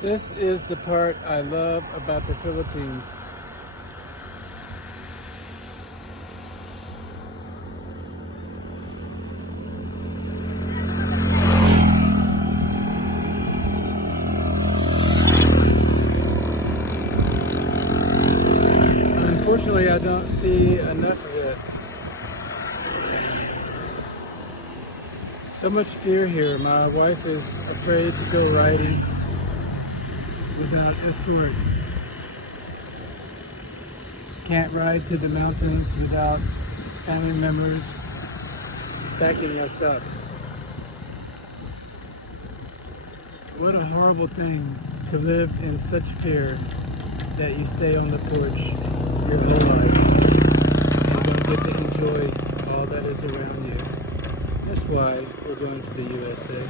This is the part I love about the Philippines. Unfortunately, I don't see enough of it. So much fear here. My wife is afraid to go riding without escort. Can't ride to the mountains without family members stacking us up. What a horrible thing to live in such fear that you stay on the porch your whole life and don't get to enjoy all that is around you. That's why we're going to the USA.